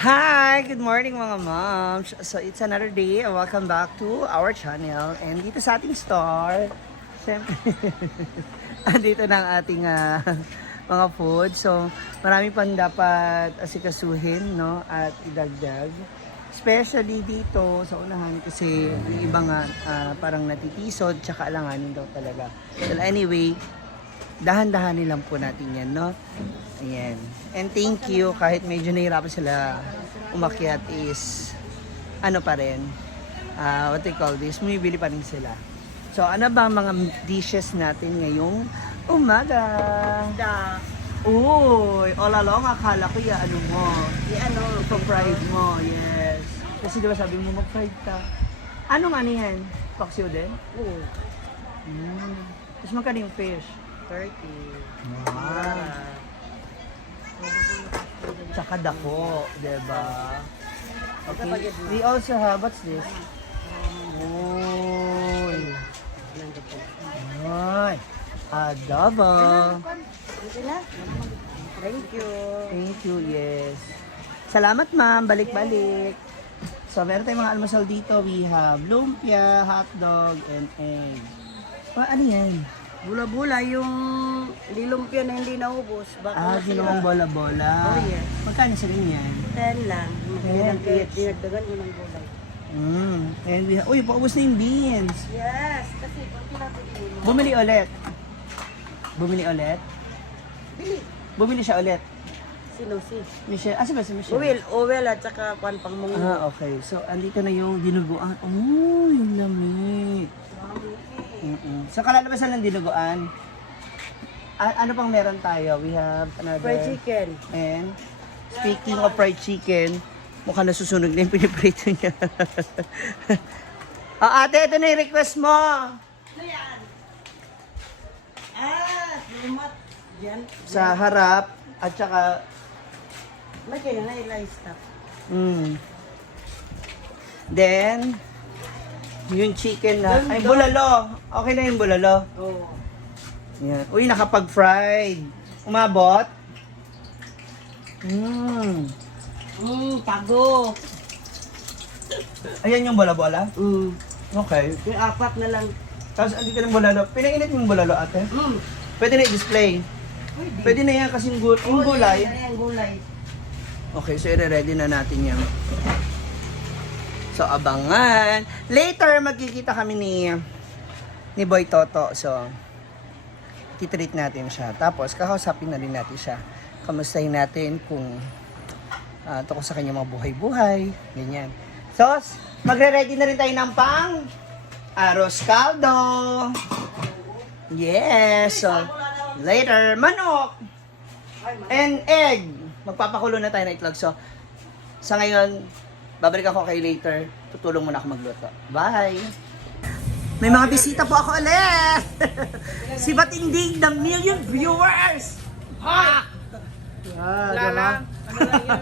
Hi! Good morning mga moms! So it's another day. Welcome back to our channel. And dito sa ating store, syempre, andito na ang ating mga food. So marami pang dapat asikasuhin, no? At idagdag. Especially dito sa unahan kasi yung iba nga parang natitisod tsaka alanganin daw talaga. Well anyway, dahan-dahanin lang po natin yan, no? Ayan. And thank you, kahit medyo nahirapan sila umakyat is, ano pa rin, what they call this, bumibili pa rin sila. So, ano ba ang mga dishes natin ngayong umaga? Uy, all along, akala ko ano mo, fried mo, yes. Kasi diba sabi mo mag-fried ka. Anong ano yan? Paksiw din? Oo. Tapos magkano yung fish? 30. Wow. Tsaka dako, diba? Okay. We also have, what's this? Uy. Ay. Adobo. Thank you. Thank you, yes. Salamat ma'am, balik-balik. So, meron tayong mga almusal dito. We have lumpia, hotdog, and egg. Ano yan? Bula-bula yung lilumpia na hindi naubos. Baka Ginawang bola-bola. Oh, yes. Magkano sa rin yan? 10 lang. Yes. Dinagdagan ko ng gulay. And we have, uy, paubos na yung beans. Yes, kasi pag pinapili mo. Bumili ulit. Bumili ulit? Bili. Bumili siya ulit. Sino si? Michelle, asa ba si Michelle? Uwel at saka kwan pang mong. Okay. So, andito na yung dinuguan. Oh, yung lamig. So, kalalabasan ng dinuguan. Ano pang meron tayo? We have another... Fried chicken. And, speaking of fried chicken, mukhang nasusunog na yung piniprito niya. Ate, ito na yung request mo. Ano yan? Lumat. Yan. Sa harap, at saka... May kaya na i-livestock. Then, yung chicken na... Ay, bulalo. Okay na yung bulalo. Oo. Yan. Uy, nakapag-fried. Umabot. Tago. Ayan yung bola-bola. Okay. Yung apat na lang. Tapos, andito ng bulalo. Pinainit yung bulalo, ate. Pwede na i-display. Pwede na yan kasi yung gulay. Yung gulay. Okay, so i-ready na natin yan. So, abangan. Later, magkikita kami ni Boy Toto. So, titreat natin siya. Tapos, kakausapin na rin natin siya. Kamustahin natin kung tungkol sa kanyang mga buhay-buhay. Ganyan. So, magre-ready na rin tayo ng pang arroz caldo. Yes. So, later, manok. And egg. Magpapakulo na tayo ng itlog. So, sa ngayon, babalik ako kay later. Tutulong muna ako magluto. Bye! May mga bisita po ako ulit! Si Batindig, the million viewers! Ha! Lala! Ano lang yun?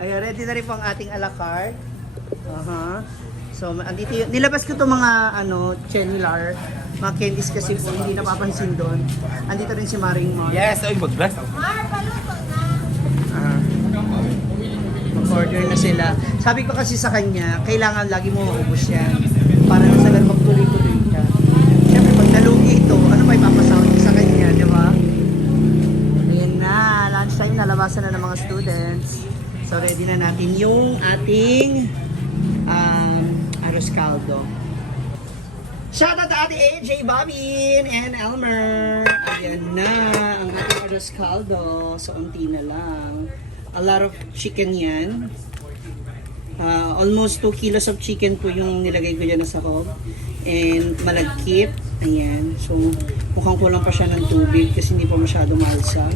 Ayan, ready na rin po ang ating a la carte. So, andito yun. Nilabas ko itong mga, chenular. Mga candies kasi po, hindi napapansin doon. Andito rin si Maring Mon. Yes, ay mag-bless. Mag-order na sila. Sabi ko kasi sa kanya, kailangan lagi mo maubos yan. Para na sa magtuloy-tuloy ka. Siyempre, pag nalugi ito, ano pa ipapasawin sa kanya, di ba? Ayan na, lunchtime, nalabasan na ng mga students. So, ready na natin yung ating arroz caldo. Shoutout to Ate AJ, Bobin, and Elmer. Ayan na, ang ating arroz caldo. So, unti na lang. A lot of chicken yan. Almost 2 kilos of chicken po yung nilagay ko dyan sa kob. And malagkit. Ayan. So, mukhang kulang pa siya ng tubig kasi hindi pa masyado malsa.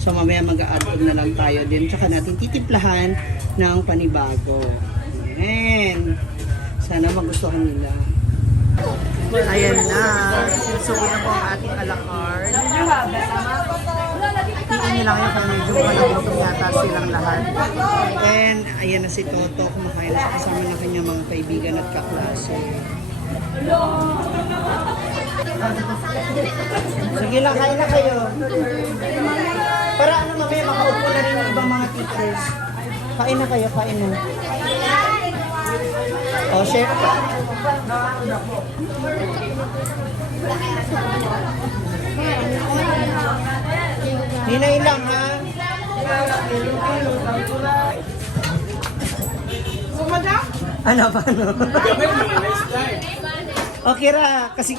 So, mamaya mag-a-add on na lang tayo din. Tsaka natin titimplahan ng panibago. Ayan. Sana magustuhan nila. Ayan na. Sinusugod na po ang ating a la carte. Tingin nila ngayon kung medyo malagutom yata silang lahat. And ayan na si Toto. Kumakain na siya kasama ng kanyang mga kaibigan at kaklase. Sige lang, kain na kayo. Para ano mamaya makaupo na rin yung ibang mga teachers. Kain na kayo, kain na. Oh, chef. Ninay lang, ha? Ano ba, no? Okay ra, kasi...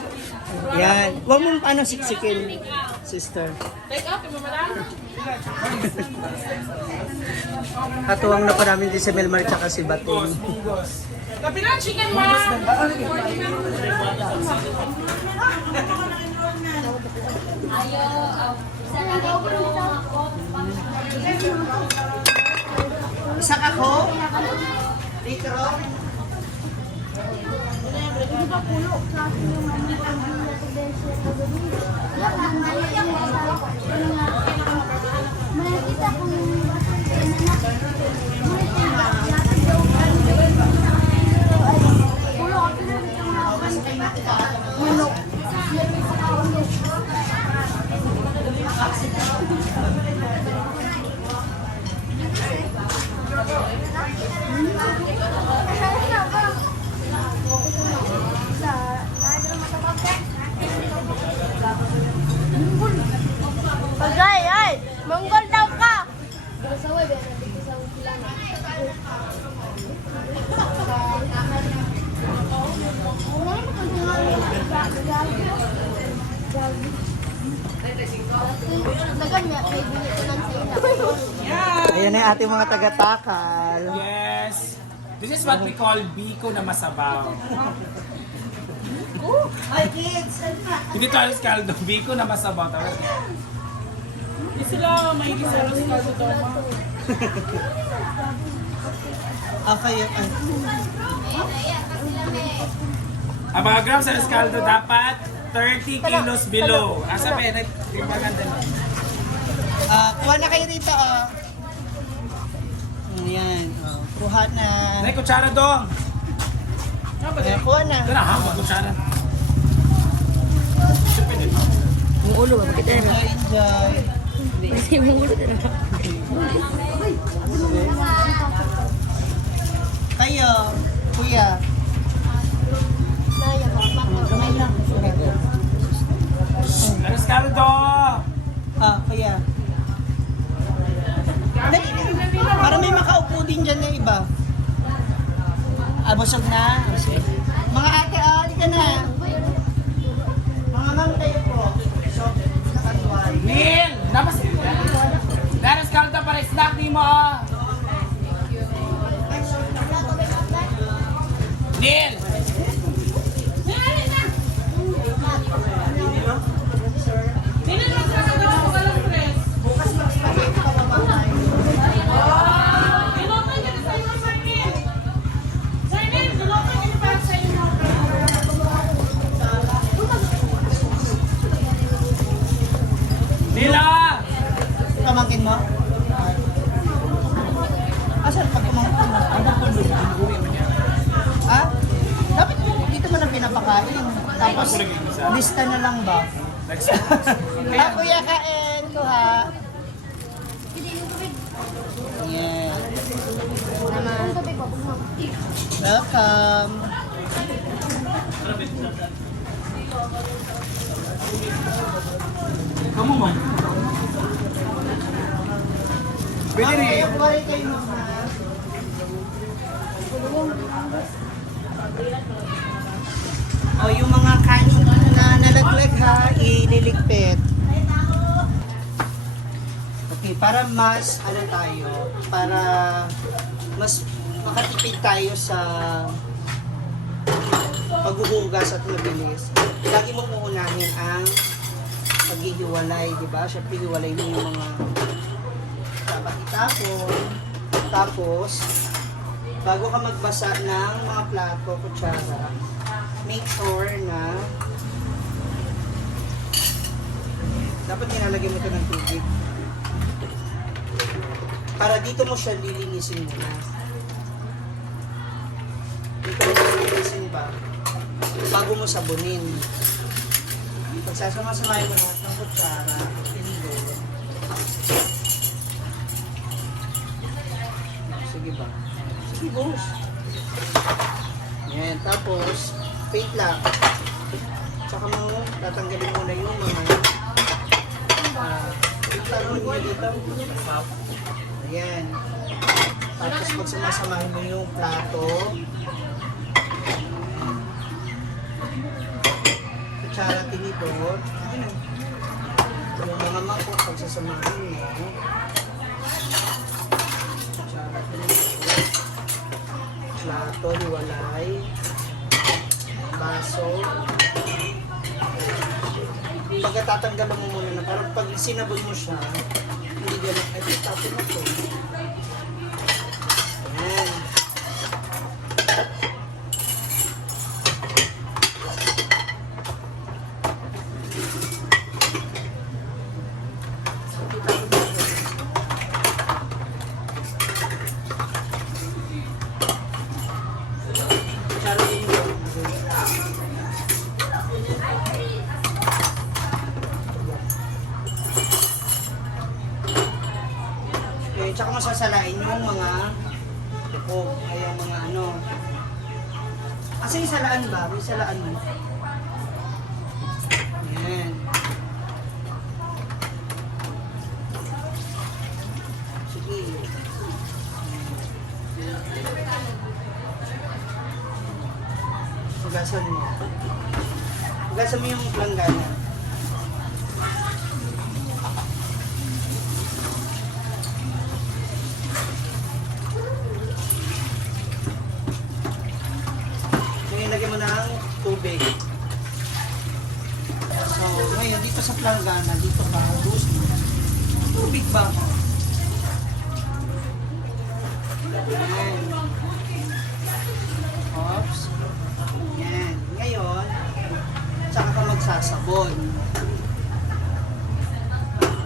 Yan. Huwag mong ano siksikin, sister. Katuwang na pa namin din si Melmar tsaka si Bating. Kapilang chicken mo! Isa ka ko? Litro? Bagay, ay! Mongol daw ka! Ayan na yung ating mga taga-takal. Yes! This is what we call biko na masabaw. Hi kids! Hindi tayo kaldo, biko na masabaw. Hindi sila may gisaros kaldo daw. Okay, ay. Ang mga grams sa kaldo dapat 30 kilos below. Asa pa yun? Maganda na. Kuha na kayo rito, oh. Ayan, oh. Kuha na. Nay, kutsara dong! Ayan, kuha na. Ito na ha, mag-kutsara. Ang ulo, bakit Enjoy, enjoy. Kasi ang ulo na. Kayo, kuya. Kamay lang. Laras kaldo! Kuya. Dali, para may makaupo din dyan na iba. Busog na. Mga ate, di ka na. Mga ma'am kayo po. So, nakatuway. Neil! Laras kaldo para snack ni mo! Neil! Nila! Pamangkin mo? Asan pag pamangkin mo? Ha? Dapat dito mo na pinapakain. Tapos, lista na lang ba? Kuya, kain. Kuha. Yeah. Welcome. Kamu man. Pwede rin. Kuwari kayo muna. O, yung mga kanin na nalaglag ha, ililigpit. Okay, para mas, ano tayo, para mas makatipid tayo sa paghuhugas at mabilis. Lagi mo uunahin ang paghihiwalay, di ba? Siyempre, hiwalay mo yung mga dapat itapon. Tapos, bago ka magbasa ng mga plato, kutsara, make sure na dapat nilalagay mo ito ng tubig. Para dito mo siya lilinisin muna. Dito mo siya lilinisin ba? Bago mo sabunin. Pagsasama-samahin mo lahat ng kutsara, tindol. Sige ba? Sige, boss. Yan, tapos, wait lang. Tsaka mo, tatanggalin mo na yung mga tagawin mo dito. Ayan. Tapos pag sumasamahin mo yung plato, kutsara, tinidor, yung mga mangkok pagsasamahin mo, kutsara, tinidor, plato, hiwalay, baso. Pagkatatanggalan mo muna na parang pag sinabog mo siya, hindi gano'n, ay tapos na to. Ayan. Kutsara din yun. Okay, tsaka masasalain yung mga tuko, ay yung mga ano. Asa yung salaan ba? May salaan mo. Ayan. Sige. Hugasan mo. Hugasan mo yung planggana. Lagyan mo ng tubig. So, ngayon, dito sa planggana, dito ka, boost mo. Tubig ba? Yan. Oops. Yan. Ngayon, tsaka ka magsasabon.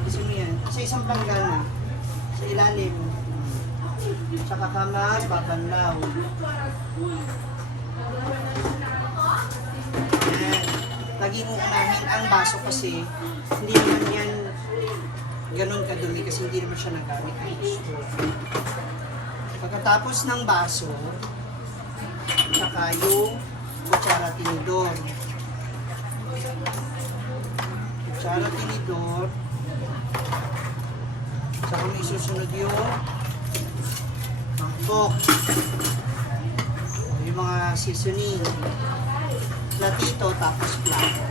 Gusto mo yan? Sa isang planggana, sa ilalim. Tsaka ka magbabanlaw. Ayan. Lagi mo unahin ang baso kasi hindi naman yan ganun kadumi kasi hindi naman siya nagamit ng gusto. Pagkatapos ng baso, saka yung kutsara tinidor. Kutsara tinidor. Saka may susunod yung mangkok. Yung mga seasoning. Platito, tapos plato.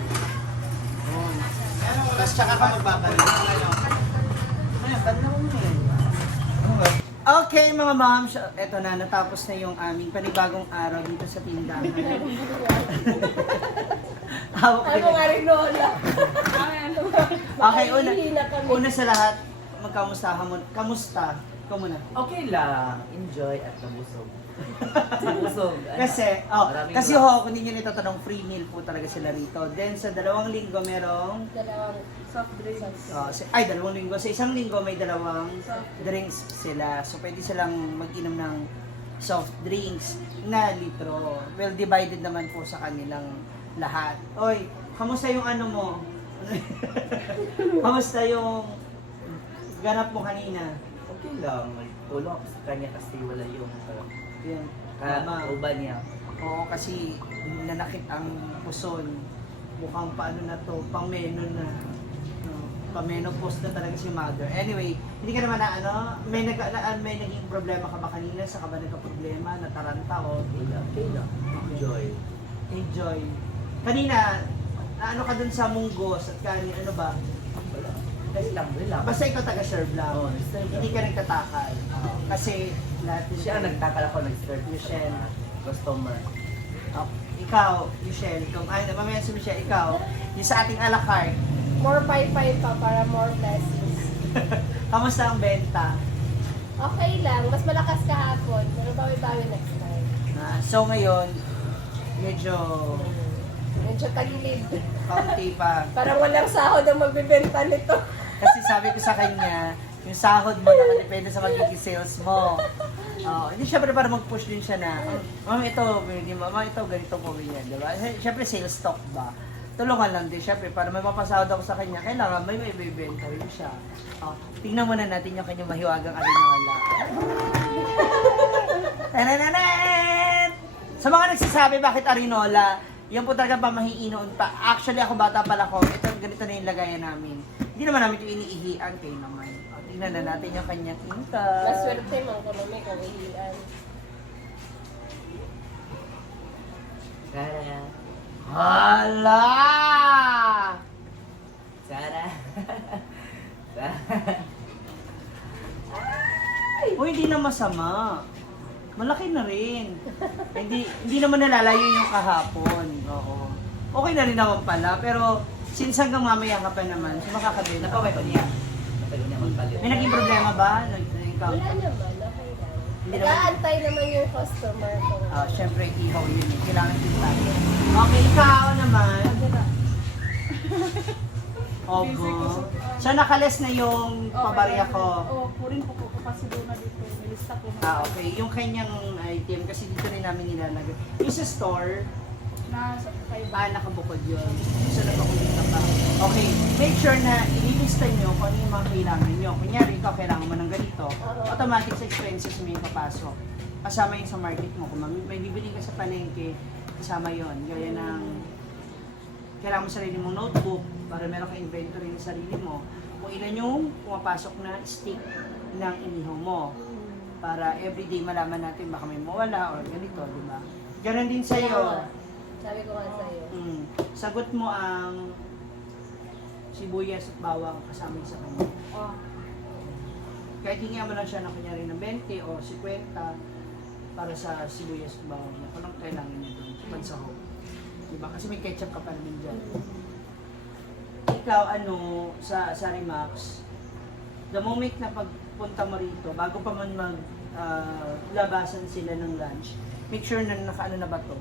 Yun. Tapos tsaka ka magbabalik. Ayan, banlaw mo yan. Okay mga moms, eto na, natapos na yung aming panibagong araw dito sa tindahan. Hawak Ano nga rin lola? Okay, una sa lahat, magkamustahan mo. Kamusta? Ikaw muna. Okay lang. Enjoy at nabusog. Nabusog. Kasi kung hindi nyo nitatanong, free meal po talaga sila rito. Then sa 2 linggo merong, Dalawang soft drinks. 2 linggo. Sa 1 linggo may 2 drinks sila. So pwede silang mag-inom ng soft drinks na litro. Well divided naman po sa kanilang lahat. Oy, kamusta yung ano mo? Kamusta yung ganap mo kanina? Okay lang. Tulong ako sa kanya kasi wala yung Yun. uban niya. Oo, kasi nanakit ang puson. Mukhang paano na to, pameno na. No, pamenopause na talaga si mother. Anyway, hindi ka naman na ano, may naging problema ka ba kanina? Sa ka ba nagka-problema? Nataranta o? Okay lang. Enjoy. Enjoy. Kanina, ano ka dun sa munggos at kanin, ano ba? Wala. Relax lang. Relax. Basta ikaw taga-serve lang. Oo, nag-serve lang. Hindi ka nagtatakal. Kasi lahat Siya ang nagtakal ako nag-start. Michelle. Customer. Ikaw, Michelle, mamaya si Michelle, ikaw, yung sa ating a la carte, More pay-pay pa para more blessings. kamusta ang benta? Okay lang. Mas malakas kahapon. Pero bawi-bawi next time. So ngayon, medyo Medyo tagilid. kaunti pa. Parang walang sahod ang magbibenta nito. Kasi sabi ko sa kanya, yung sahod mo nakadepende sa magiging sales mo. Hindi syempre para mag-push din siya na, mama ito, mama ito, ganito po ganyan, diba? Syempre sales stock ba? Tulungan lang din, syempre, para may mapasahod ako sa kanya, kailangan may ibibenta rin siya. Tingnan muna natin yung kanyang mahiwagang alinola. nagsasabi bakit Arinola? Yan po talaga pamahiinoon pa. Actually, ako bata pala ko. Ito, ganito na yung lagayan namin. Hindi naman namin ito iniihian kayo naman. O, tingnan na natin yung kanyang inta. Maswerte mang ekonomi kung ihian. Sara. Hala! Sara. Uy, hindi na masama. Malaki na rin. hindi naman nalalayo yung kahapon. Oo. Okay na rin naman pala. Pero, since hanggang mamaya ka pa naman, so makakabenta. Napaway pa niya. Napaway niya magpalit. May naging problema ba? Ikaw? Wala naman, okay lang. Hindi naman. Nag-aantay naman yung customer ko. Siyempre, ihaw yun eh. Kailangan kita. Okay, ikaw naman. Ogo. So, nakales na yung pabarya ko. Oo, purin po po kasi doon na dito. Nilista ko na. Okay. Yung kanyang item, kasi dito rin namin nilalagay. Yung sa store, Na sa nakabukod yun. So, nagpakulit ka pa. Okay. Make sure na ililista nyo kung ano yung mga kailangan nyo. Kunyari, ikaw kailangan mo ng ganito. Automatic sa expenses mo yung papasok. Kasama yung sa market mo. Kung may bibili ka sa palengke, kasama yun. Gaya ng kailangan mo sarili mong notebook para meron kang inventory ng sarili mo. Kung ilan yung pumapasok na stick ng inihaw mo. Para everyday malaman natin baka may mawala or ganito, di ba? Ganon din sa'yo. Sabi ko nga sa'yo. Sagot mo ang sibuyas at bawang kasama sa kanya. Oh, Kahit hingihan mo lang siya ng kunyari ng 20 o 50 para sa sibuyas at bawang. Kung anong kailangan niya doon, sa pansahog. Diba? Kasi may ketchup ka pa naman dyan. Ikaw, sa Remax, the moment na pagpunta mo rito, bago pa man labasan sila ng lunch, make sure na nakaano na ba to?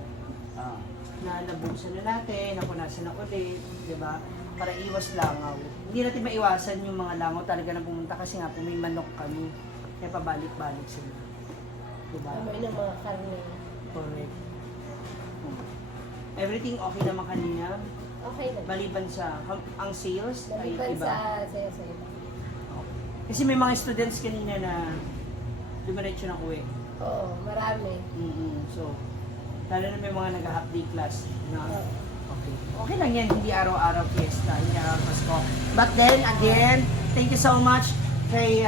Na nabuksan na natin, napunasan na ulit, di ba? Para iwas langaw. Hindi natin maiwasan yung mga langaw talaga na pumunta kasi nga po may manok kami. Kaya pabalik-balik sila. Di ba? Amoy ng mga karne. Correct. Everything okay naman kanina. Okay na. Maliban sa, ang sales ay Maliban iba. sa sayo-sayo. Kasi may mga students kanina na dumiretso ng uwi. Oo, marami. So, lalo na may mga nag-half day class. No? Okay. Okay lang yan, hindi araw-araw fiesta, hindi araw Pasko. But then, again, thank you so much kay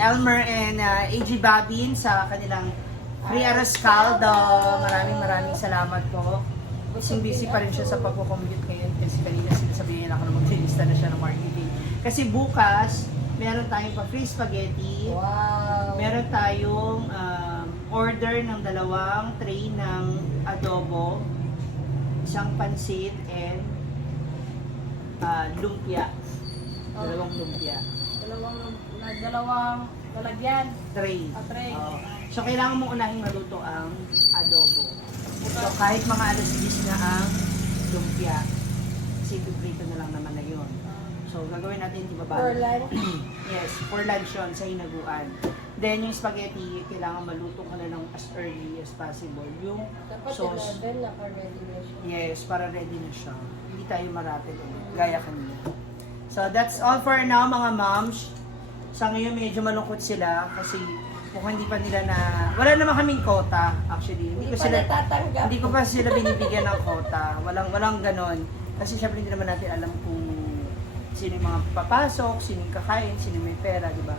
Elmer and AG Babin sa kanilang free arroz caldo. Maraming salamat po. Busy pa rin siya sa pagko-commute ngayon kasi kanina sinasabihin niya ako na maglilista na siya ng marketing. Kasi bukas, meron tayong pa free spaghetti. Wow! Meron tayong order ng 2 tray ng adobo, isang pansit, and lumpia. 2 lumpia. dalawang lalagyan. Tray. Tray. Oo. So, kailangan mong unahing maluto ang adobo. So, kahit mga alas 10 na ang lumpia, kasi prito na lang naman na yun. So, gagawin natin, di ba ba? For lunch. Yes, for lunch yun, sa hinaguan. Then, yung spaghetti, kailangan maluto ka na ng as early as possible. Yung Dapat sauce, 11 naka-ready na siya. yes, para ready na siya. Hindi tayo marapid ulit, gaya kanina. So, that's all for now, mga moms. Sa ngayon, medyo malungkot sila kasi mukhang hindi pa nila na... Wala naman kaming quota, actually. Hindi pa natatanggap. Hindi ko pa sila binibigyan ng quota. Walang ganon. Kasi syempre hindi naman natin alam kung sino yung mga papasok, sino yung kakain, sino may pera, di ba?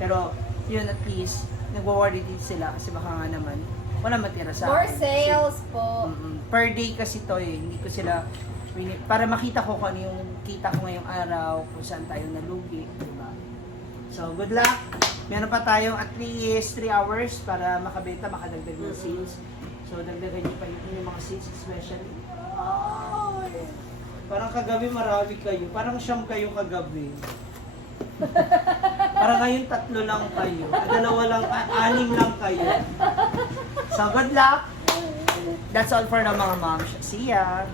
Pero yun, at least, nagwa-worry din sila kasi baka nga naman, wala matira sa More akin. sales po. Per day kasi to eh, hindi ko sila, para makita ko kung ano yung kita ko ngayong araw, kung saan tayo nalugi, di ba? So, good luck! Meron pa tayong at least 3 hours para makabenta, makadagdag ng sales. So, dagdagan niyo pa yung mga sales, especially. Ay! Parang kagabi marami kayo. Parang siyam kayo kagabi. Parang ngayon 3 lang kayo. 2 lang, 6 lang kayo. So, good luck! That's all for the mga moms. See ya!